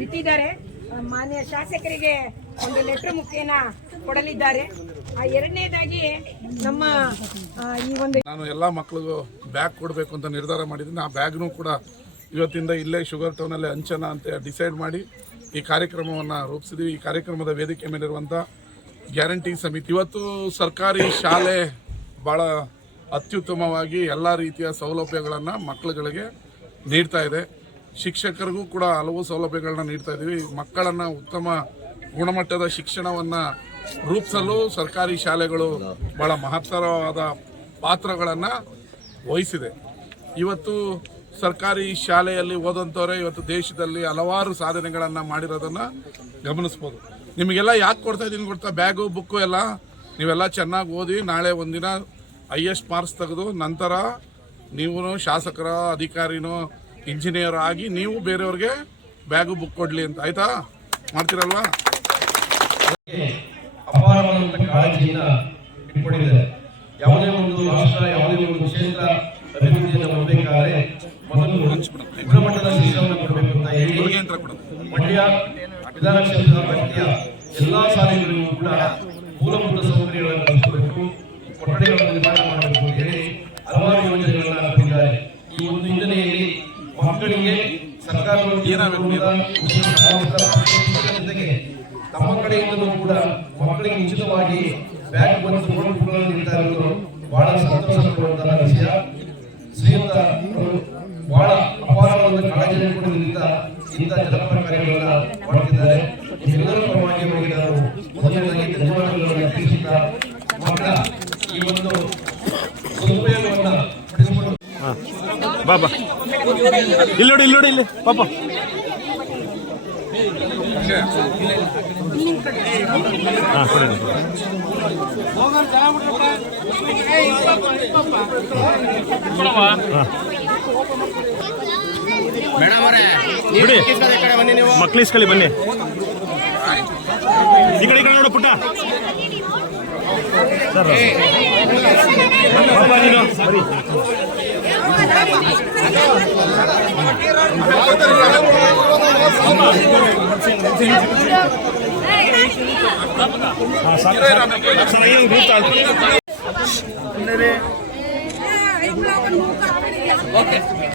ಇಟ್ಟಿದ್ದಾರೆ. ಮಾನ್ಯ ಶಾಸಕರಿಗೆ ಒಂದು ಲೆಟರ್ ಮುಖೇನ ಕೊಡಲಿದ್ದಾರೆ. ಆ, ಎರಡನೇದಾಗಿ ನಮ್ಮ ಈ ಒಂದು ನಾನು ಎಲ್ಲ ಮಕ್ಕಳಿಗೂ ಬ್ಯಾಗ್ ಕೊಡಬೇಕು ಅಂತ ನಿರ್ಧಾರ ಮಾಡಿದ್ದೀನಿ. ಆ ಬ್ಯಾಗ್ನೂ ಕೂಡ ಇವತ್ತಿಂದ ಇಲ್ಲೇ ಶುಗರ್ ಟೌನಲ್ಲಿ ಅಂಚನ ಅಂತ ಡಿಸೈಡ್ ಮಾಡಿ ಈ ಕಾರ್ಯಕ್ರಮವನ್ನು ರೂಪಿಸಿದ್ವಿ. ಈ ಕಾರ್ಯಕ್ರಮದ ವೇದಿಕೆ ಮೇಲಿರುವಂಥ ಗ್ಯಾರಂಟಿ ಸಮಿತಿ. ಇವತ್ತು ಸರ್ಕಾರಿ ಶಾಲೆ ಭಾಳ ಅತ್ಯುತ್ತಮವಾಗಿ ಎಲ್ಲ ರೀತಿಯ ಸೌಲಭ್ಯಗಳನ್ನು ಮಕ್ಕಳುಗಳಿಗೆ ನೀಡ್ತಾ ಇದೆ. ಶಿಕ್ಷಕರಿಗೂ ಕೂಡ ಹಲವು ಸೌಲಭ್ಯಗಳನ್ನ ನೀಡ್ತಾ ಇದ್ದೀವಿ ಮಕ್ಕಳನ್ನು ಉತ್ತಮ ಗುಣಮಟ್ಟದ ಶಿಕ್ಷಣವನ್ನು ರೂಪಿಸಲು ಸರ್ಕಾರಿ ಶಾಲೆಗಳು ಬಹಳ ಮಹತ್ತರವಾದ ಪಾತ್ರಗಳನ್ನು ವಹಿಸಿದೆ. ಇವತ್ತು ಸರ್ಕಾರಿ ಶಾಲೆಯಲ್ಲಿ ಓದಂಥವರೇ ಇವತ್ತು ದೇಶದಲ್ಲಿ ಹಲವಾರು ಸಾಧನೆಗಳನ್ನು ಮಾಡಿರೋದನ್ನು ಗಮನಿಸ್ಬೋದು. ನಿಮಗೆಲ್ಲ ಯಾಕೆ ಕೊಡ್ತಾ ಇದ್ದೀನಿ ಕೊಡ್ತಾ ಬ್ಯಾಗು, ಬುಕ್ಕು ಎಲ್ಲ ನೀವೆಲ್ಲ ಚೆನ್ನಾಗಿ ಓದಿ ನಾಳೆ ಒಂದಿನ ಹೈಯೆಸ್ಟ್ ಮಾರ್ಕ್ಸ್ ತೆಗೆದು ನಂತರ ನೀವು ಶಾಸಕರ, ಅಧಿಕಾರಿನೋ ಇಂಜಿನಿಯರ್ ಆಗಿ ನೀವು ಬೇರೆಯವ್ರಿಗೆ ಬ್ಯಾಗು ಬುಕ್ ಕೊಡಲಿ ಅಂತ. ಆಯ್ತಾ? ಮಾಡ್ತೀರಲ್ವಾ? ಅಪಾರವಾದಂತ ಕಾಳಜಿಯನ್ನ ಇಟ್ಕೊಂಡಿದ್ದಾರೆ. ಯಾವುದೇ ಒಂದು ರಾಷ್ಟ್ರ ಯಾವುದೇ ಒಂದು ಕ್ಷೇತ್ರ ಅಭಿವೃದ್ಧಿಯನ್ನು ಮಾಡಬೇಕಾದ್ರೆ ಮೊದಲು ಗುಣಮಟ್ಟದ ಶಿಕ್ಷಣವನ್ನು ಕೊಡಬೇಕು ಅಂತ ಹೇಳಿ ಮಂಡ್ಯ ವಿಧಾನ ಕ್ಷೇತ್ರದ ವ್ಯಾಪ್ತಿಯ ಎಲ್ಲಾ ಶಾಲೆಗಳಿಗೂ ಕೂಡ ಮೂಲಭೂತ ಸೌಕರ್ಯಗಳನ್ನು ಕೊಠಡಿಗಳನ್ನು ನಿರ್ಮಾಣ ಮಾಡಬೇಕು ಅಂತ ಹೇಳಿ ಹಲವಾರು ಯೋಜನೆಗಳನ್ನ ಹಾಕಿದ್ದಾರೆ ಈ ಒಂದು ಹಿನ್ನೆಲೆಯಲ್ಲಿ ಮಕ್ಕಳಿಗೆ ಉಚಿತ ಸಮವಸ್ತ್ರ ಜೊತೆಗೆ ತಮ್ಮ ಕಡೆಯಿಂದಲೂ ಕೂಡ ಮಕ್ಕಳಿಗೆ ಉಚಿತವಾಗಿ ಬ್ಯಾಗ್ ಮತ್ತು ನೋಟ್ಬುಕ್ಗಳನ್ನು ನೀಡ್ತಾ ಇರೋದು ಬಹಳ ಸಂತೋಷ ಪಡುವಂತಹ ವಿಷಯ. ಶ್ರೀಯುತ ಅವರು ಬಹಳ ಅಪಾರವಾದ ಕಾಳಜಿಯನ್ನು ಕೊಡುವುದರಿಂದ ಇಂಥ ಜನಪರ ಕಾರ್ಯಗಳನ್ನ ಮಾಡುತ್ತಿದ್ದಾರೆ ಎಲ್ಲರೂ ಪರವಾಗಿ ಅವರಿಗೆ ನಾನು ಮೊದಲನೇದಾಗಿ ಧನ್ಯವಾದಗಳನ್ನು ತಿಳಿಸುತ್ತಾ ಮಕ್ಕಳ ಈ ಒಂದು ಸದುಪಯೋಗವನ್ನು ಪಡಿಸಿಕೊಂಡು ಬಾ ಬಾ. ಇಲ್ಲಿ ನೋಡಿ ಇಲ್ಲಿ ನೋಡಿ ಇಲ್ಲಿ. ಪಾಪ. ಬಿಡಿ ಮಕ್ಳು ಇಸ್ಕೊಳ್ಳಿ ಬನ್ನಿ. ಈ ಕಡೆ ಈ ಕಡೆ ನೋಡು ಪುಟ್ಟ. ಸರ್ ಬನ್ನಿ ನೀನು. ఇరవై రూపాయలు